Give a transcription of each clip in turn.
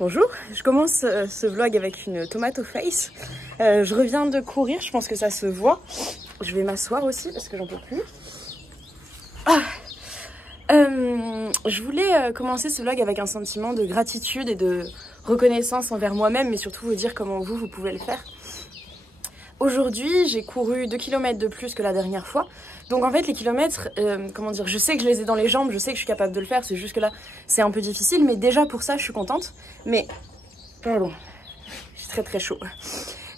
Bonjour, je commence ce vlog avec une tomato face. Je reviens de courir, je pense que ça se voit. Je vais m'asseoir aussi parce que j'en peux plus. Je voulais commencer ce vlog avec un sentiment de gratitude et de reconnaissance envers moi-même, mais surtout vous dire comment vous pouvez le faire. Aujourd'hui, j'ai couru 2 km de plus que la dernière fois. Donc en fait, les kilomètres, comment dire, je sais que je les ai dans les jambes, je sais que je suis capable de le faire, c'est juste que là, c'est un peu difficile. Mais déjà pour ça, je suis contente. Mais, pardon, j'ai très chaud.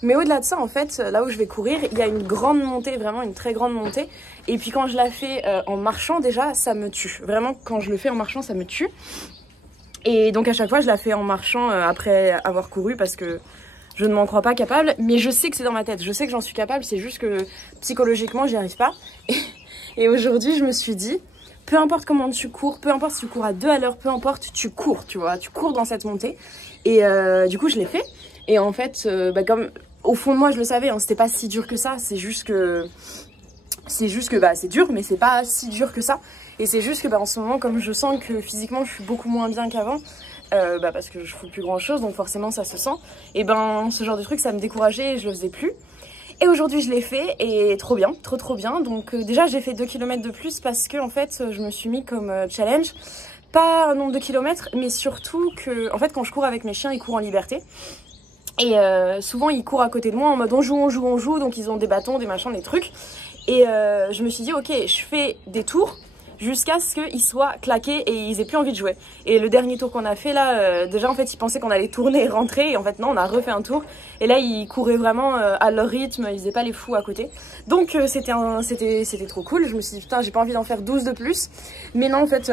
Mais au-delà de ça, en fait, là où je vais courir, il y a une grande montée, vraiment une très grande montée. Et puis quand je la fais en marchant, déjà, ça me tue. Vraiment, quand je le fais en marchant, ça me tue. Et donc à chaque fois, je la fais en marchant après avoir couru parce que je ne m'en crois pas capable, mais je sais que c'est dans ma tête, je sais que j'en suis capable, c'est juste que psychologiquement j'y arrive pas. Et aujourd'hui je me suis dit, peu importe comment tu cours, peu importe si tu cours à 2 à l'heure, peu importe, tu cours, tu vois, tu cours dans cette montée. Et du coup je l'ai fait, et en fait, comme au fond de moi je le savais, hein, c'était pas si dur que ça, c'est juste que c'est dur, mais c'est pas si dur que ça. Et c'est juste que en ce moment, comme je sens que physiquement je suis beaucoup moins bien qu'avant, parce que je fous plus grand chose, donc forcément ça se sent, et ce genre de truc ça me décourageait et je le faisais plus. Et aujourd'hui je l'ai fait et trop bien, trop bien. Donc déjà j'ai fait 2 km de plus parce que en fait je me suis mis comme challenge pas un nombre de kilomètres, mais surtout que en fait quand je cours avec mes chiens, ils courent en liberté. Et souvent ils courent à côté de moi en mode on joue, donc ils ont des bâtons, des machins, des trucs. Et je me suis dit ok, je fais des tours jusqu'à ce qu'ils soient claqués et ils aient plus envie de jouer. Et le dernier tour qu'on a fait là, déjà en fait ils pensaient qu'on allait tourner et rentrer, et en fait non, on a refait un tour. Et là ils couraient vraiment à leur rythme, ils faisaient pas les fous à côté. Donc c'était trop cool. Je me suis dit putain, j'ai pas envie d'en faire 12 de plus. Mais non, en fait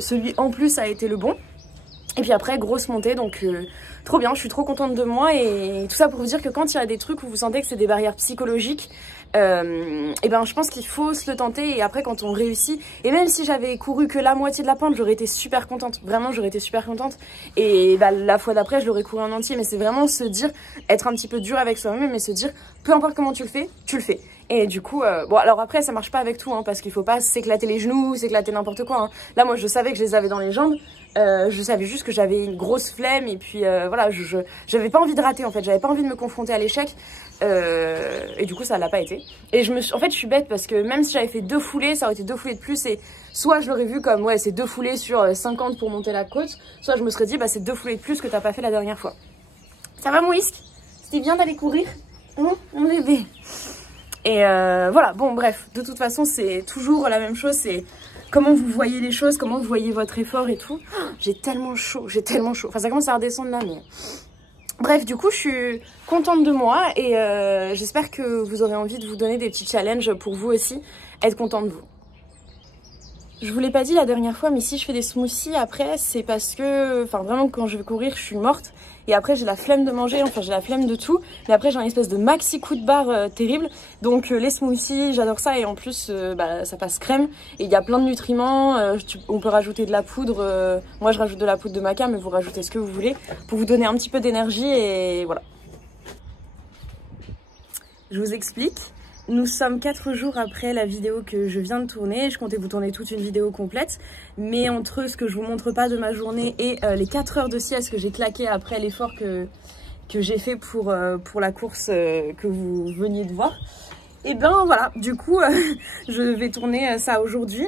celui en plus a été le bon. Et puis après, grosse montée, donc trop bien, je suis trop contente de moi. Et tout ça pour vous dire que quand il y a des trucs où vous sentez que c'est des barrières psychologiques, je pense qu'il faut se le tenter. Et après quand on réussit, et même si j'avais couru que la moitié de la pente, j'aurais été super contente, vraiment j'aurais été super contente. Et la fois d'après je l'aurais couru en entier. Mais c'est vraiment se dire, être un petit peu dur avec soi-même, mais se dire peu importe comment tu le fais. Et du coup, bon alors après ça marche pas avec tout, hein, parce qu'il faut pas s'éclater les genoux, s'éclater n'importe quoi, hein. Là moi je savais que je les avais dans les jambes, je savais juste que j'avais une grosse flemme, et puis voilà, j'avais pas envie de rater en fait, j'avais pas envie de me confronter à l'échec, et du coup ça l'a pas été. Et en fait je suis bête parce que même si j'avais fait 2 foulées, ça aurait été 2 foulées de plus, et soit je l'aurais vu comme ouais c'est 2 foulées sur 50 pour monter la côte, soit je me serais dit bah c'est 2 foulées de plus que t'as pas fait la dernière fois. Ça va mon whisky? C'était bien d'aller courir, mon bébé? Et voilà, bon bref, de toute façon c'est toujours la même chose, c'est comment vous voyez les choses, comment vous voyez votre effort et tout. Oh, j'ai tellement chaud, enfin ça commence à redescendre là, mais... Bref, du coup je suis contente de moi, et j'espère que vous aurez envie de vous donner des petits challenges pour vous aussi, être content de vous. Je vous l'ai pas dit la dernière fois, mais si je fais des smoothies après, c'est parce que, enfin vraiment quand je vais courir, je suis morte. Et après j'ai la flemme de manger, enfin j'ai la flemme de tout. Mais après j'ai un espèce de maxi coup de barre terrible. Donc les smoothies, j'adore ça. Et en plus ça passe crème. Et il y a plein de nutriments, on peut rajouter de la poudre. Moi je rajoute de la poudre de maca, mais vous rajoutez ce que vous voulez pour vous donner un petit peu d'énergie, et voilà. Je vous explique. Nous sommes 4 jours après la vidéo que je viens de tourner. Je comptais vous tourner toute une vidéo complète, mais entre ce que je vous montre pas de ma journée et les 4 heures de sieste que j'ai claqué après l'effort que j'ai fait pour la course que vous veniez de voir, et voilà, du coup je vais tourner ça aujourd'hui.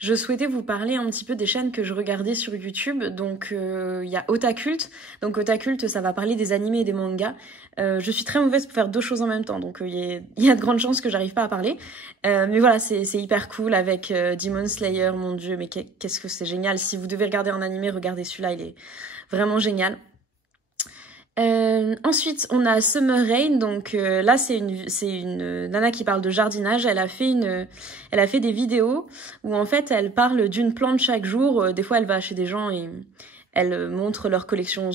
Je souhaitais vous parler un petit peu des chaînes que je regardais sur YouTube. Donc il y a Otakult. Donc Otakult, ça va parler des animés et des mangas. Je suis très mauvaise pour faire 2 choses en même temps, donc il y a de grandes chances que j'arrive pas à parler. Mais voilà, c'est hyper cool avec Demon Slayer, mon dieu, mais qu'est-ce que c'est génial. Si vous devez regarder un animé, regardez celui-là, il est vraiment génial. Ensuite on a Summer Rain, donc là c'est une nana qui parle de jardinage. Elle a fait des vidéos où en fait elle parle d'une plante chaque jour. Des fois elle va chez des gens et elle montre leur collection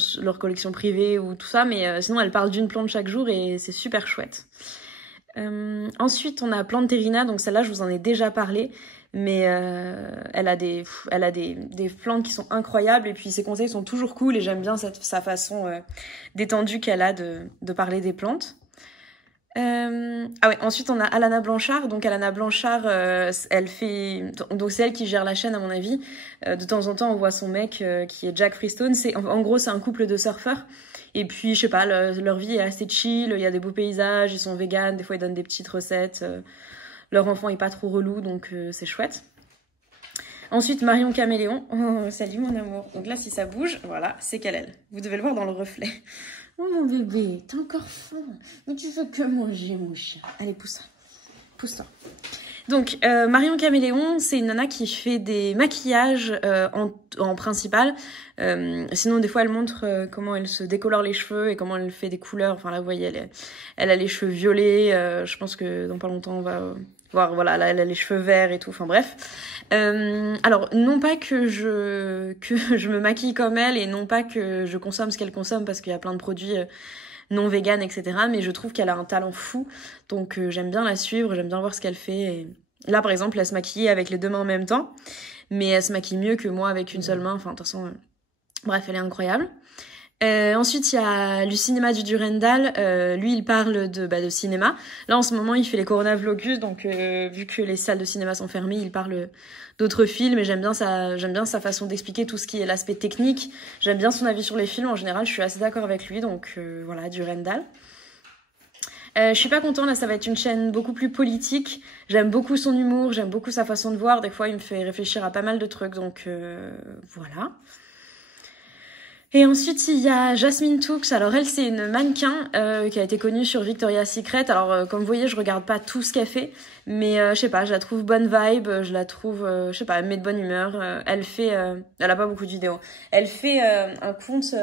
privée ou tout ça, mais sinon elle parle d'une plante chaque jour et c'est super chouette. Ensuite on a Planterina, donc celle-là je vous en ai déjà parlé, mais elle a des plantes qui sont incroyables, et puis ses conseils sont toujours cool, et j'aime bien sa façon détendue qu'elle a de parler des plantes. Ah ouais, ensuite on a Alana Blanchard. Donc Alana Blanchard, elle fait, donc c'est elle qui gère la chaîne à mon avis. De temps en temps on voit son mec qui est Jack Freestone. En gros c'est un couple de surfeurs. Et puis je sais pas, leur vie est assez chill. Il y a des beaux paysages, ils sont véganes. Des fois ils donnent des petites recettes. Leur enfant est pas trop relou, donc c'est chouette. Ensuite Marion Caméléon. Oh, salut mon amour. Donc là si ça bouge, voilà, c'est qu'elle. Vous devez le voir dans le reflet. Oh mon bébé, t'es encore faim. Mais tu veux que manger, mon chat. Allez, pousse-toi. Pousse-toi. Donc, Marion Caméléon, c'est une nana qui fait des maquillages en principal. Sinon, des fois, elle montre comment elle se décolore les cheveux et comment elle fait des couleurs. Enfin, là, vous voyez, elle a les cheveux violets. Je pense que dans pas longtemps, on va voir. Voilà, là, elle a les cheveux verts et tout. Enfin, bref. Alors, non pas que je me maquille comme elle et non pas que je consomme ce qu'elle consomme parce qu'il y a plein de produits non vegan, etc. Mais je trouve qu'elle a un talent fou. Donc, j'aime bien la suivre, j'aime bien voir ce qu'elle fait. Et là, par exemple, elle se maquille avec les deux mains en même temps. Mais elle se maquille mieux que moi avec une seule main. Enfin, de toute façon, bref, elle est incroyable. Ensuite, il y a le cinéma du Durendal. Lui, il parle de cinéma. Là, en ce moment, il fait les Corona Vlogus. Donc, vu que les salles de cinéma sont fermées, il parle d'autres films. Et j'aime bien sa façon d'expliquer tout ce qui est l'aspect technique. J'aime bien son avis sur les films. En général, je suis assez d'accord avec lui. Donc, voilà, Durendal. Je suis pas contente, là ça va être une chaîne beaucoup plus politique. J'aime beaucoup son humour, j'aime beaucoup sa façon de voir. Des fois, il me fait réfléchir à pas mal de trucs. Donc, voilà. Et ensuite, il y a Jasmine Toux. Alors elle, c'est une mannequin qui a été connue sur Victoria's Secret. Alors comme vous voyez, je regarde pas tout ce qu'elle fait, mais je sais pas, je la trouve bonne vibe, je la trouve, je sais pas, elle met de bonne humeur. Elle a pas beaucoup de vidéos. Elle fait un compte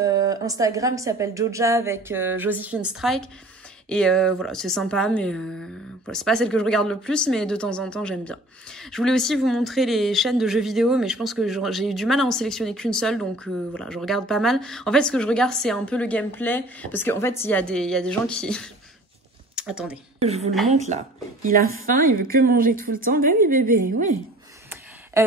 Instagram qui s'appelle Joja avec Joséphine Strike. Et voilà, c'est sympa, mais voilà, c'est pas celle que je regarde le plus, mais de temps en temps, j'aime bien. Je voulais aussi vous montrer les chaînes de jeux vidéo, mais je pense que j'ai eu du mal à en sélectionner qu'une seule, donc voilà, je regarde pas mal. En fait, ce que je regarde, c'est un peu le gameplay, parce qu'en fait, il y a des gens qui... Attendez, je vous le montre là. Il a faim, il veut que manger tout le temps. Ben oui, bébé, oui.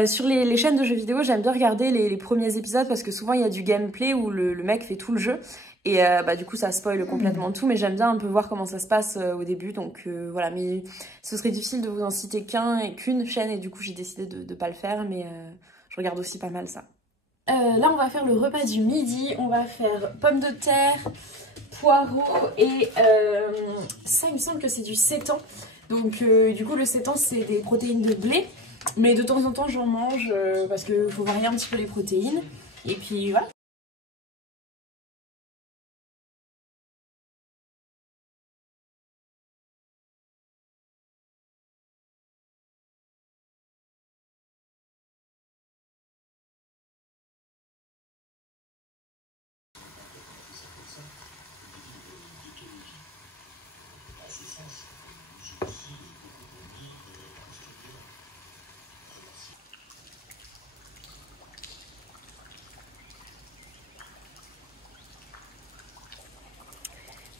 Sur les chaînes de jeux vidéo, j'aime bien regarder les premiers épisodes parce que souvent il y a du gameplay où le mec fait tout le jeu et du coup ça spoil complètement tout, mais j'aime bien un peu voir comment ça se passe au début, donc voilà. Mais ce serait difficile de vous en citer qu'une chaîne et du coup j'ai décidé de pas le faire, mais je regarde aussi pas mal ça. Là on va faire le repas du midi, on va faire pommes de terre, poireaux et ça il me semble que c'est du sétan. Donc du coup le sétan c'est des protéines de blé. Mais de temps en temps j'en mange parce qu'il faut varier un petit peu les protéines. Et puis voilà.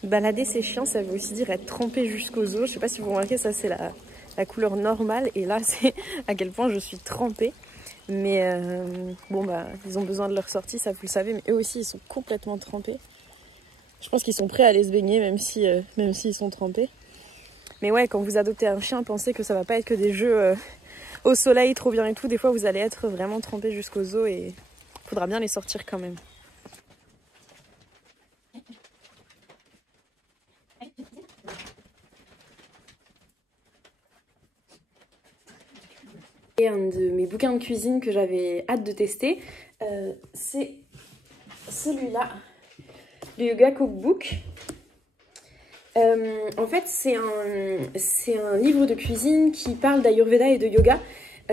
Balader c'est chiant, ça veut aussi dire être trempé jusqu'aux os. Je sais pas si vous remarquez, ça c'est la couleur normale et là c'est à quel point je suis trempée. Mais bon bah ils ont besoin de leur sortie, ça vous le savez, mais eux aussi ils sont complètement trempés. Je pense qu'ils sont prêts à aller se baigner même s'ils sont trempés. Mais ouais, quand vous adoptez un chien, pensez que ça va pas être que des jeux au soleil trop bien et tout. Des fois vous allez être vraiment trempés jusqu'aux os et il faudra bien les sortir quand même. Et un de mes bouquins de cuisine que j'avais hâte de tester, c'est celui-là, le Yoga Cookbook. En fait, c'est un livre de cuisine qui parle d'Ayurveda et de yoga.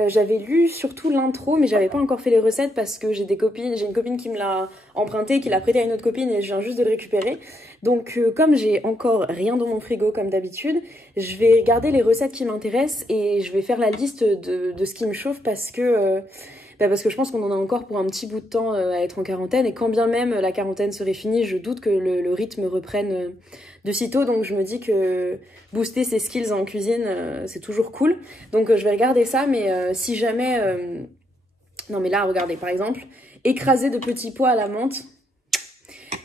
J'avais lu surtout l'intro, mais j'avais pas encore fait les recettes parce que j'ai une copine qui me l'a emprunté, qui l'a prêté à une autre copine et je viens juste de le récupérer. Donc comme j'ai encore rien dans mon frigo comme d'habitude, je vais garder les recettes qui m'intéressent et je vais faire la liste de ce qui me chauffe parce que je pense qu'on en a encore pour un petit bout de temps à être en quarantaine, et quand bien même la quarantaine serait finie, je doute que le rythme reprenne de sitôt, donc je me dis que booster ses skills en cuisine, c'est toujours cool. Donc je vais regarder ça, mais si jamais... Non mais là, regardez, par exemple, écraser de petits pois à la menthe.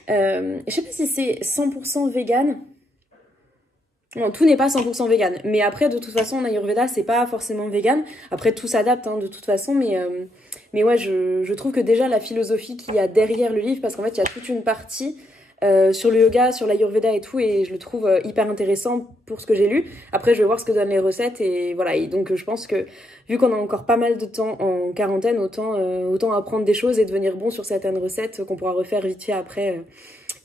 Je sais pas si c'est 100% vegan. Non, tout n'est pas 100% vegan. Mais après, de toute façon, en Ayurveda, c'est pas forcément vegan. Après, tout s'adapte, hein, de toute façon. Mais ouais, je trouve que déjà, la philosophie qu'il y a derrière le livre, parce qu'en fait, il y a toute une partie sur le yoga, sur l'Ayurveda et tout, et je le trouve hyper intéressant pour ce que j'ai lu. Après, je vais voir ce que donnent les recettes, et voilà. Et donc, je pense que, vu qu'on a encore pas mal de temps en quarantaine, autant apprendre des choses et devenir bon sur certaines recettes qu'on pourra refaire vite fait après,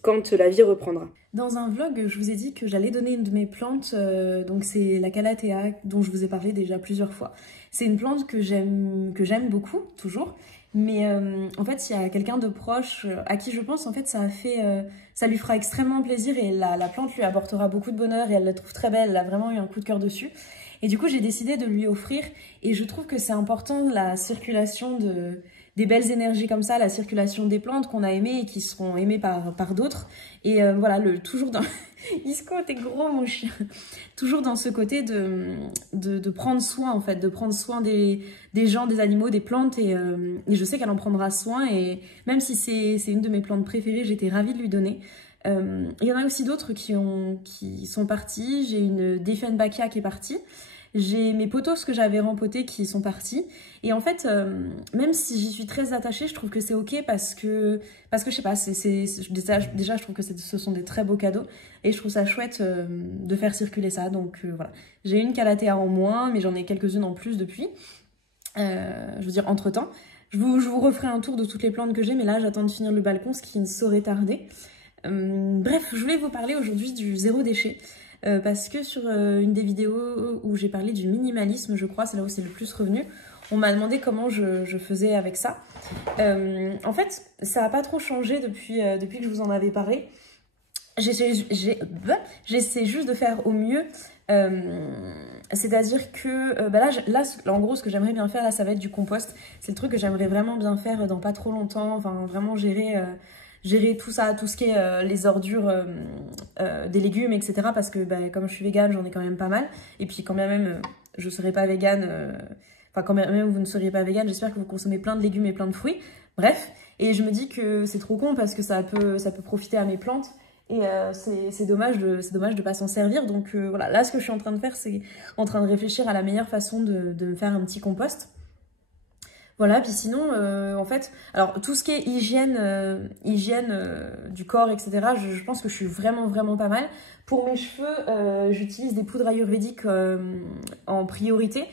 quand la vie reprendra. Dans un vlog, je vous ai dit que j'allais donner une de mes plantes, donc c'est la Calathea, dont je vous ai parlé déjà plusieurs fois. C'est une plante que j'aime beaucoup, toujours, mais en fait, il y a quelqu'un de proche à qui je pense, en fait, ça lui fera extrêmement plaisir et la plante lui apportera beaucoup de bonheur et elle la trouve très belle, elle a vraiment eu un coup de cœur dessus. Et du coup, j'ai décidé de lui offrir et je trouve que c'est important la circulation des belles énergies comme ça, la circulation des plantes qu'on a aimées et qui seront aimées par d'autres. Et voilà, toujours dans... Isco, t'es gros mon chien. Toujours dans ce côté de prendre soin, en fait, de prendre soin des gens, des animaux, des plantes. Et je sais qu'elle en prendra soin. Et même si c'est une de mes plantes préférées, j'étais ravie de lui donner. Il y en a aussi d'autres qui sont partis. J'ai une Dieffenbachia qui est partie. J'ai mes pothos que j'avais rempotés qui sont partis. Et en fait, même si j'y suis très attachée, je trouve que c'est ok parce que je sais pas, déjà je trouve que ce sont des très beaux cadeaux. Et je trouve ça chouette de faire circuler ça. Donc voilà. J'ai une Calathea en moins, mais j'en ai quelques-unes en plus depuis. Je veux dire, entre-temps. Je vous referai un tour de toutes les plantes que j'ai, mais là j'attends de finir le balcon, ce qui ne saurait tarder. Bref, je voulais vous parler aujourd'hui du zéro déchet. Parce que sur une des vidéos où j'ai parlé du minimalisme, je crois, c'est là où c'est le plus revenu, on m'a demandé comment je faisais avec ça. En fait, ça n'a pas trop changé depuis que je vous en avais parlé. J'essaie juste de faire au mieux. C'est-à-dire que là, en gros, ce que j'aimerais bien faire, là, ça va être du compost. C'est le truc que j'aimerais vraiment bien faire dans pas trop longtemps. Enfin, vraiment gérer tout ça, tout ce qui est les ordures des légumes, etc. Parce que comme je suis végane, j'en ai quand même pas mal. Et puis quand bien même je ne serais pas végane, enfin quand bien même vous ne seriez pas végane, j'espère que vous consommez plein de légumes et plein de fruits. Bref, et je me dis que c'est trop con parce que ça peut profiter à mes plantes. Et c'est dommage de pas s'en servir. Donc voilà, là ce que je suis en train de faire, c'est en train de réfléchir à la meilleure façon de me faire un petit compost. Voilà, puis sinon, en fait, alors tout ce qui est hygiène du corps, etc., je pense que je suis vraiment, vraiment pas mal. Pour mes cheveux, j'utilise des poudres ayurvédiques en priorité.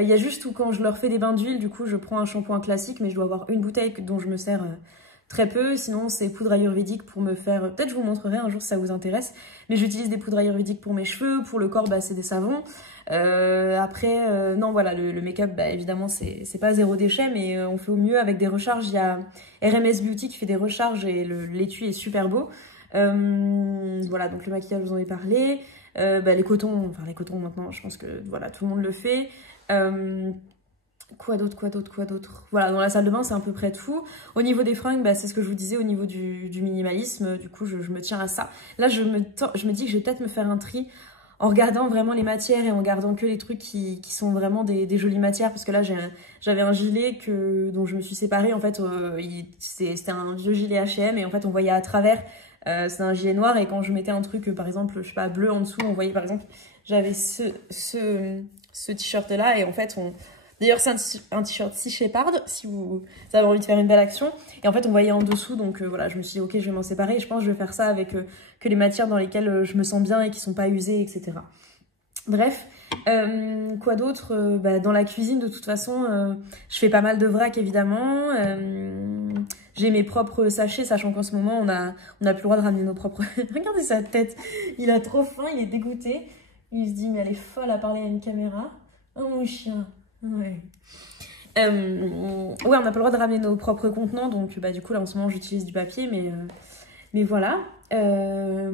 Il y a juste où quand je leur fais des bains d'huile, du coup, je prends un shampoing classique, mais je dois avoir une bouteille dont je me sers très peu. Sinon, c'est poudre ayurvédique pour me faire... Peut-être je vous montrerai un jour si ça vous intéresse. Mais j'utilise des poudres ayurvédiques pour mes cheveux. Pour le corps, c'est des savons. Après, non, voilà, le make-up, évidemment, c'est pas zéro déchet, mais on fait au mieux avec des recharges. Il y a RMS Beauty qui fait des recharges et l'étui est super beau. Voilà, donc le maquillage, je vous en ai parlé. Les cotons maintenant, je pense que voilà, tout le monde le fait. Quoi d'autre? Voilà, dans la salle de bain, c'est à peu près tout. Au niveau des fringues, c'est ce que je vous disais au niveau du minimalisme. Du coup, je me tiens à ça. Là, je me dis que je vais peut-être me faire un tri en regardant vraiment les matières et en gardant que les trucs qui sont vraiment des jolies matières. Parce que là, j'avais un gilet dont je me suis séparée. En fait, c'était un vieux gilet H&M et en fait, on voyait à travers. C'était un gilet noir et quand je mettais un truc, par exemple, je sais pas, bleu en dessous, on voyait par exemple, j'avais ce t-shirt là et en fait, D'ailleurs, c'est un t-shirt Sea Shepherd, si vous avez envie de faire une belle action. Et en fait, on voyait en dessous, donc voilà, je me suis dit, ok, je vais m'en séparer. Et je pense que je vais faire ça avec que les matières dans lesquelles je me sens bien et qui sont pas usées, etc. Bref, quoi d'autre? Dans la cuisine, de toute façon, je fais pas mal de vrac, évidemment. J'ai mes propres sachets, sachant qu'en ce moment, on a plus le droit de ramener nos propres... Regardez sa tête, il a trop faim, il est dégoûté. Il se dit, mais elle est folle à parler à une caméra. Oh, mon chien. Ouais. Ouais, on n'a pas le droit de ramener nos propres contenants, donc du coup là en ce moment j'utilise du papier, mais voilà. Non,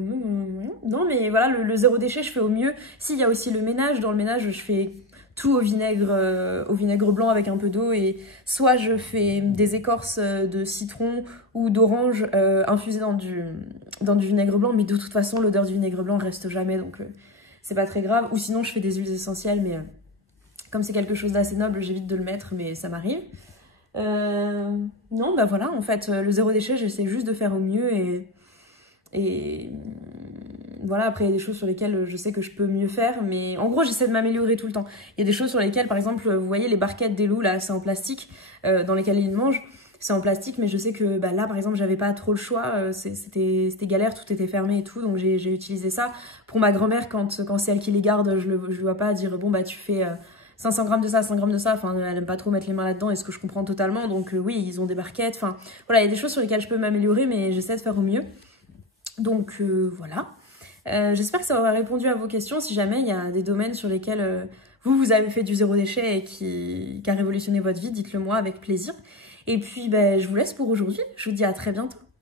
mais voilà, le zéro déchet, je fais au mieux. S'il y a aussi le ménage, dans le ménage, je fais tout au vinaigre blanc avec un peu d'eau, et soit je fais des écorces de citron ou d'orange infusées dans du vinaigre blanc, mais de toute façon l'odeur du vinaigre blanc reste jamais, donc c'est pas très grave. Ou sinon je fais des huiles essentielles, mais comme c'est quelque chose d'assez noble, j'évite de le mettre, mais ça m'arrive. Non, voilà, en fait, le zéro déchet, j'essaie juste de faire au mieux et voilà, après il y a des choses sur lesquelles je sais que je peux mieux faire, mais en gros j'essaie de m'améliorer tout le temps. Il y a des choses sur lesquelles, par exemple, vous voyez les barquettes des loups là, c'est en plastique, dans lesquelles ils mangent. C'est en plastique, mais je sais que là, par exemple, j'avais pas trop le choix. C'était galère, tout était fermé et tout, donc j'ai utilisé ça. Pour ma grand-mère, quand c'est elle qui les garde, je vois pas dire bon bah tu fais 500 grammes de ça, 100 grammes de ça. Enfin, elle aime pas trop mettre les mains là-dedans, et ce que je comprends totalement. Donc oui, ils ont des barquettes. Enfin, voilà, il y a des choses sur lesquelles je peux m'améliorer, mais j'essaie de faire au mieux. Donc voilà. J'espère que ça aura répondu à vos questions. Si jamais il y a des domaines sur lesquels vous avez fait du zéro déchet et qui a révolutionné votre vie, dites-le moi avec plaisir. Et puis, je vous laisse pour aujourd'hui. Je vous dis à très bientôt.